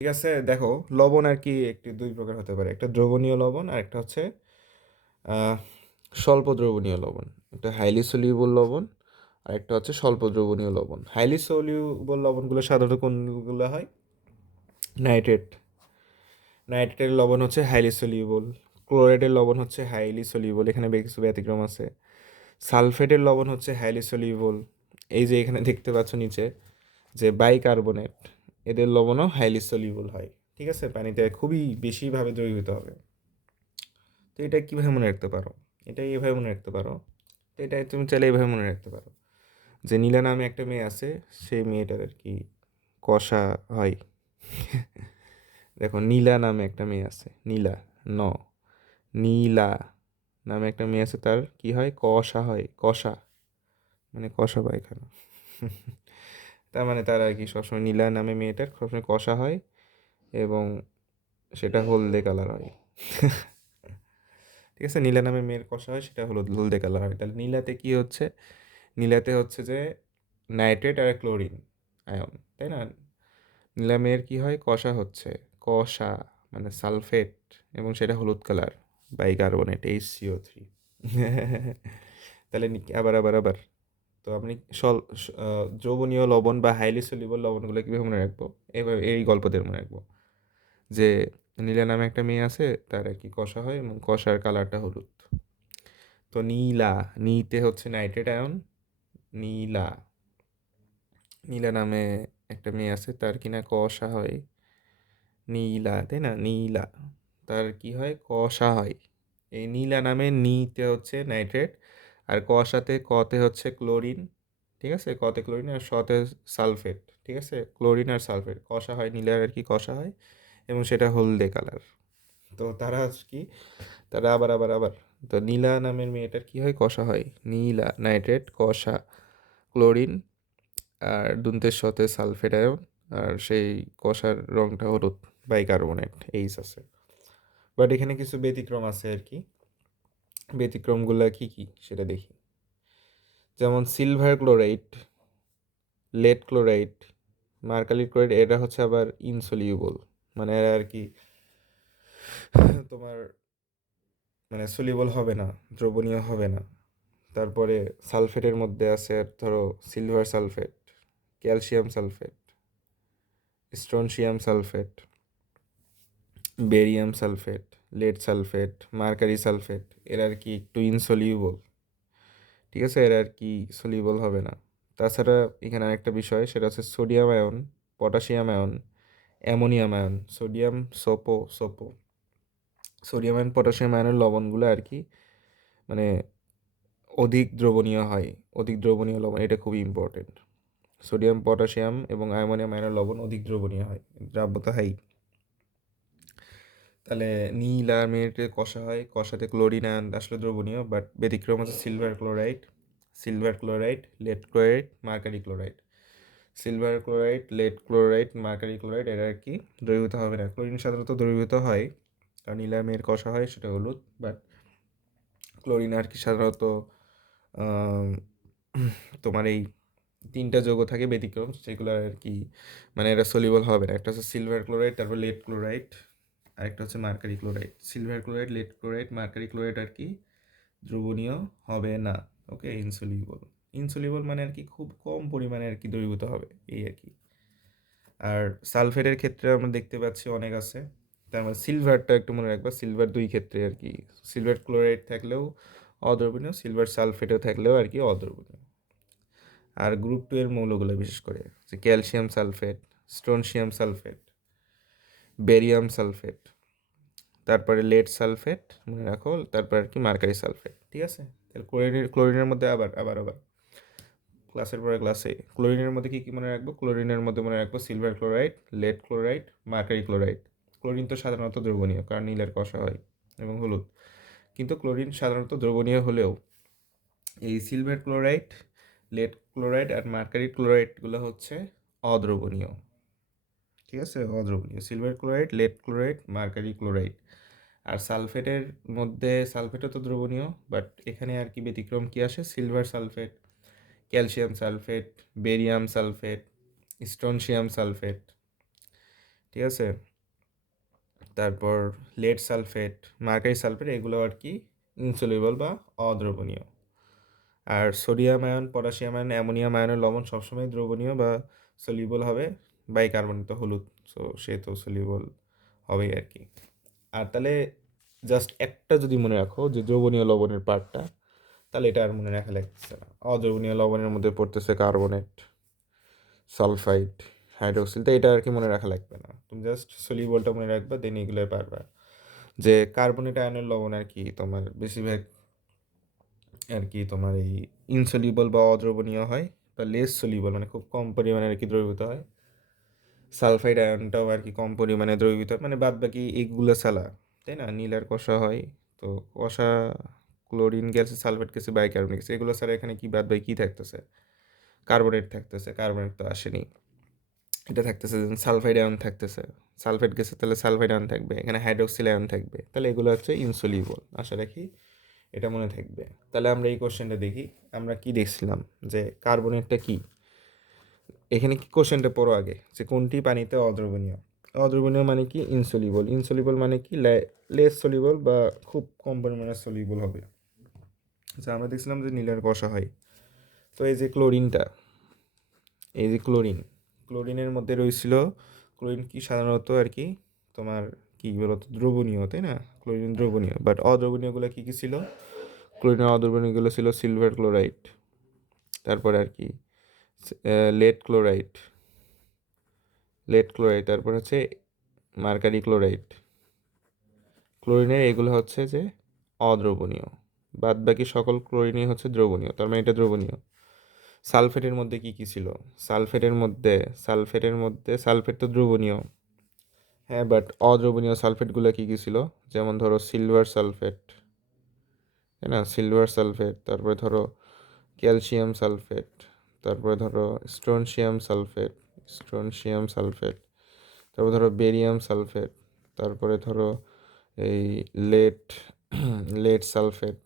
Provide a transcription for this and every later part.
ঠিক আছে? দেখো, লবণ আর কি একটি দুই প্রকার হতে পারে। একটা দ্রবণীয় লবণ আর একটা হচ্ছে স্বল্প দ্রবণীয় লবণ। একটা হাইলি সলিউবল লবণ আর একটা হচ্ছে স্বল্প দ্রবণীয় লবণ। হাইলি সলিউবল লবণগুলো সাধারণত কোনগুলো হয়? নাইট্রেট নাইট্রেটের লবণ হচ্ছে হাইলি সলিউবল ক্লোরাইডের লবণ হচ্ছে হাইলি সলিউবল এখানে কিছু ব্যতিক্রম আছে। সালফেটের লবণ হচ্ছে হাইলি সলিউবল এই যে এখানে দেখতে পাচ্ছ নিচে যে বাইকার্বনেট এদের লবণও হাইলি সলিউবল হয়। ঠিক আছে? পানিতে খুবই বেশিভাবে দ্রবীভূত হবে। তো এটা কীভাবে মনে রাখতে পারো? এটা এভাবে মনে রাখতে পারো। তো এটা তুমি চাইলে এভাবে মনে রাখতে পারো। যে নীলা নামে একটা মেয়ে আছে, সেই মেয়েটার আর কি কষা হয়। দেখো, নীলা নামে একটা মেয়ে আছে। নীলা, ন। নীলা নামে একটা মেয়ে আছে, তার কি হয়? কষা হয়। কষা। মানে কষা পায়খানা। তার মানে তার আর কি সবসময় নীলা নামে মেয়েটার সবসময় কষা হয় এবং সেটা হলদে কালার হয়। ঠিক আছে, নীলা নামে মেয়ের কষা হয়, সেটা হলো হলদে কালার হয়। তাহলে নীলাতে কি হচ্ছে? নীলাতে হচ্ছে যে নাইট্রেট আর ক্লোরিন, আয়ন, তাই না? নীলা মেয়ের কী হয়? কষা হচ্ছে, কষা মানে সালফেট এবং সেটা হলুদ colour, bicarbonate H CO three তাহলে আবার আবার আবার। তো আপনি সল দ্রবণীয় লবণ বা হাইলি সলিবল লবণগুলো কীভাবে মনে রাখব? এভাবে এই গল্পদের মনে রাখব। যে নীলা নামে একটা মেয়ে আছে, তার আর কি কষা হয় এবং কষার কালারটা হলুদ। তো নীলা, নিতে হচ্ছে নাইট্রেট আয়ন নীলা। নীলা নামে একটা মেয়ে আছে, তার কিনা কষা হয়? নীলা, তাই না? নীলা। তার কি হয়? কষা হয়। এই নীলা নামে নিতে হচ্ছে নাইট্রেট আর কষাতে কতে হচ্ছে ক্লোরিন, ঠিক আছে? কতে ক্লোরিন আর শতে সালফেট, ঠিক আছে? ক্লোরিন আর সালফেট কষা হয় নীলার আর কি কষা হয়, এবং সেটা হলদে কালার। তো তারা কি? তারা আবার আবার আবার, তো নীলা নামের মেয়েটার কি হয়? কষা হয়? নীলা নাইট্রেট কষা ক্লোরিন আর দুন্তের সাথে সালফেট আয়ন, আর সেই কষার রঙটা হলুদ, বাইকার্বনেট এইস আছে। বাট এখানে কিছু ব্যতিক্রম আছে আর কি। ব্যতিক্রমগুলো কি কি সেটা দেখি। যেমন silver chloride lead chloride mercury chloride এরা হচ্ছে আবার ইনসলিউবল মানে এরা আর কি তোমার মানে সলিউবল হবে না, দ্রবণীয় হবে না। তারপরে সালফেটের মধ্যে আছে, ধরো silver sulphate calcium sulphate strontium sulphate barium sulphate lead sulphate mercury sulphate এরা আর কি একটু ইনসলিউবল ঠিক আছে? এরা আর কি সলিউবল হবে না। তাছাড়া এখানে আরেকটা বিষয়, সেটা হচ্ছে sodium ion potassium ion ammonium ion sodium সোপো সোপো সোডিয়াম আয়ন পটাশিয়াম আয়নের লবণগুলো আর কি মানে অধিক দ্রবণীয় হয়, অধিক দ্রবণীয় লবণ, এটা খুবই ইম্পর্টেন্ট সোডিয়াম পটাশিয়াম এবং অ্যামোনিয়াম আয়নের লবণ অধিক দ্রবণীয় হয়, দ্রাব্যতা হাই তাহলে নীল আর মেয়েটে কষা হয়, কষাতে ক্লোরিন আয়ন আসলে দ্রবণীয় বাট ব্যতিক্রম হচ্ছে silver chloride silver chloride lead chloride mercury chloride silver chloride lead chloride mercury chloride এরা আর কি দ্রবীভূত হবে না। ক্লোরিন সাধারণত দ্রবীভূত হয় কারণ মেয়ের কষা হয়, সেটা হলুদ বাট ক্লোরিন আর কি সাধারণত তোমার এই তিনটা যৌগ থাকে ব্যতিক্রম, সেগুলো আর কি মানে এটা সলিউবল হবে না। একটা হচ্ছে সিলভার ক্লোরাইড তারপর লেড ক্লোরাইড আরেকটা হচ্ছে mercury chloride. Silver chloride, lead chloride, mercury chloride আর কি দ্রবণীয় হবে না। ওকে, ইনসলিউবল। ইনসলিউবল মানে আর কি খুব কম পরিমাণে আর কি দ্রবীভূত হবে, এই আর কি। আর সালফেটের ক্ষেত্রে আমরা দেখতে পাচ্ছি অনেক আছে। তার মানে সিলভারটা একটু মনে রাখবা, সিলভার দুই ক্ষেত্রে আর কি। সিলভার ক্লোরাইড থাকলেও অদ্রবণীয়, সিলভার সালফেটও থাকলেও আর কি অদ্রবণীয়। আর গ্রুপ টু এর মৌলগুলো বিশেষ করে, যে calcium sulphate strontium sulphate barium sulphate তারপরে লেড সালফেট মনে রাখো, তারপর আর কি মার্কারি সালফেট ঠিক আছে? তাহলে ক্লোরিনের ক্লোরিনের মধ্যে আবার আবার আবার। ক্লাসের পরে ক্লাসে ক্লোরিনের মধ্যে কী কী মনে রাখব? ক্লোরিনের মধ্যে মনে রাখব silver chloride lead chloride mercury chloride chlorine তো সাধারণত দ্রবণীয়, কারণ নীলের কষা হয় এবং হলুদ। কিন্তু ক্লোরিন সাধারণত দ্রবণীয় হলেও এই সিলভার ক্লোরাইড লেড ক্লোরাইড আর মার্কারি ক্লোরাইডগুলো হচ্ছে অদ্রবণীয়। ঠিক আছে? অদ্রবণীয়। Silver chloride, lead chloride, mercury chloride. আর সালফেটের মধ্যে, সালফেটও তো দ্রবণীয়, বাট এখানে আর কি ব্যতিক্রম কি আসে silver sulphate, calcium sulphate, barium sulphate strontium sulphate. ঠিক ঠিক আছে? তারপর লেড সালফেট, মার্কারি সালফেট, এগুলো আর কি ইনসলিউবল বা অদ্রবণীয়। আর sodium ion, potassium ion, ammonium আয়নের লবণ সবসময় দ্রবণীয় বা সলিউবল হবে। বাইকার্বনিত হলুদ সো সে তো সলিউবল হবেই আর কি আর তাহলে জাস্ট একটা যদি মনে রাখো যে দ্রবণীয় লবণের পার্টটা, তাহলে এটা আর মনে রাখা লাগতেছে না। অদ্রবণীয় লবণের মধ্যে পড়তেছে কার্বনেট সালফাইড হাইড্রোক্সিল তো এটা আর কি মনে রাখা লাগবে না। তুমি জাস্ট সলিউবলটা মনে রাখবা দেন এগুলো পারবা। যে কার্বনেট আয়নের লবণ আর কি তোমার বেশিরভাগ আর কি তোমার এই ইনসলিউবল বা অদ্রবণীয় হয়, বা লেস সলিউবল মানে খুব কম পরিমাণে আর কি দ্রবীভূত হয়। সালফাইড আয়নটাও আর কি কম পরিমাণে দ্রবীভূত মানে বাদ বাকি এইগুলো সালা তাই না? নীলার কষা হয়, তো কষা ক্লোরিন গ্যাস সালফেট গ্যাসে বাইকার্বনিক গ্যাস এগুলো ছাড়া এখানে কি বাদ বাকি কী থাকতেছে? কার্বনেট থাকতেছে, কার্বনেট তো আসেনি। এটা থাকতেছে সালফাইড আয়ন থাকতেছে, সালফেট গ্যাসে তাহলে সালফাইড আয়ন থাকবে, এখানে হাইড্রোক্সিল আয়ন থাকবে, তাহলে এগুলো হচ্ছে ইনসলিউবল, আশা রাখি এটা মনে থাকবে। তাহলে আমরা এই কোশ্চেনটা দেখি, আমরা কি দেখছিলাম? যে কার্বনেটটা কি? এখানে কি কোশ্চেনটা পড়ো আগে? যে কোনটি পানিতে অদ্রবণীয়? অদ্রবণীয় মানে কি? ইনসলিউবল ইনসলিউবল মানে কি? লেস সলিবল বা খুব কম পরিমাণে সলিউবল হবে। আচ্ছা আমরা দেখছিলাম যে নীলের কষা হয়। তো এই যে ক্লোরিনটা এই যে ক্লোরিন ক্লোরিনের মধ্যে রয়েছিল ক্লোরিন কি? সাধারণত আর কি তোমার কি বলতো? দ্রবণীয়, তাই না? ক্লোরিন দ্রবণীয়। বাট অদ্রবণীয়গুলো কী কী ছিল? ক্লোরিনের অদ্রবণীয়গুলো ছিল সিলভার ক্লোরাইড তারপর আর কি লেড ক্লোরাইড লেড ক্লোরাইড তারপর হচ্ছে মার্কারি ক্লোরাইড ক্লোরিনের এগুলো হচ্ছে যে অদ্রবণীয়। বাদ বাকি সকল ক্লোরিনই হচ্ছে দ্রবণীয়, তার মানে এটা দ্রবণীয়। সালফেটের মধ্যে কি কি ছিল? সালফেটের মধ্যে সালফেটের মধ্যে, সালফেট তো দ্রবণীয়। হ্যাঁ বাট অদ্রবণীয় সালফেটগুলো কী কী ছিল? যেমন ধরো সিলভার সালফেট, তাই না? সিলভার সালফেট, তারপরে ধরো ক্যালসিয়াম সালফেট তারপরে ধরো স্টোনশিয়াম সালফেট স্টোনশিয়াম সালফেট তারপরে ধরো বেরিয়াম সালফেট তারপরে ধরো এই লেট লেড সালফেট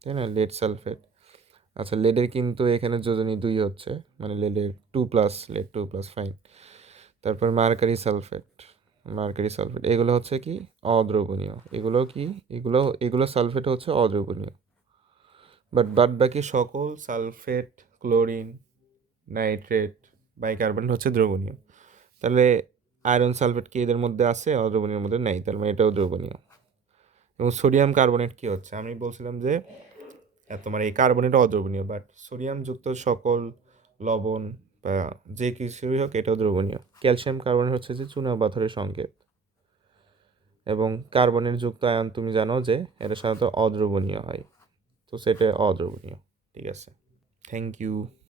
তাই না? লেড সালফেট আচ্ছা লেডের কিন্তু এখানে যোজনী দুই হচ্ছে মানে লেডের two plus lead two plus fine তারপর মার্কারি সালফেট মার্কারি সালফেট এগুলো হচ্ছে কি? অদ্রবণীয়। এগুলো কি? এগুলো এগুলো সালফেট হচ্ছে অদ্রবণীয়। বাট বাদ বাকি সকল সালফেট, ক্লোরিন, নাইট্রেট, বাইকার্বনেট হচ্ছে দ্রবণীয়। তাহলে আয়রন সালফেট কি এদের মধ্যে আছে? অদ্রবণীয় মধ্যে নেই। তার মানে এটাও দ্রবণীয়। এবং সোডিয়াম কার্বনেট কি হচ্ছে? আমি বলছিলাম যে তোমার এই কার্বনেট অদ্রবণীয় বাট সোডিয়াম যুক্ত সকল লবণ বা যে কিছুই হোক, এটাও দ্রবণীয়। ক্যালসিয়াম কার্বনেট হচ্ছে যে চুনা পাথরের সংকেত। এবং কার্বনের যুক্ত আয়ন তুমি জানো যে, এটা সাধারণত অদ্রবণীয় হয়। তো সেটা অদ্রবণীয় ঠিক আছে? Thank you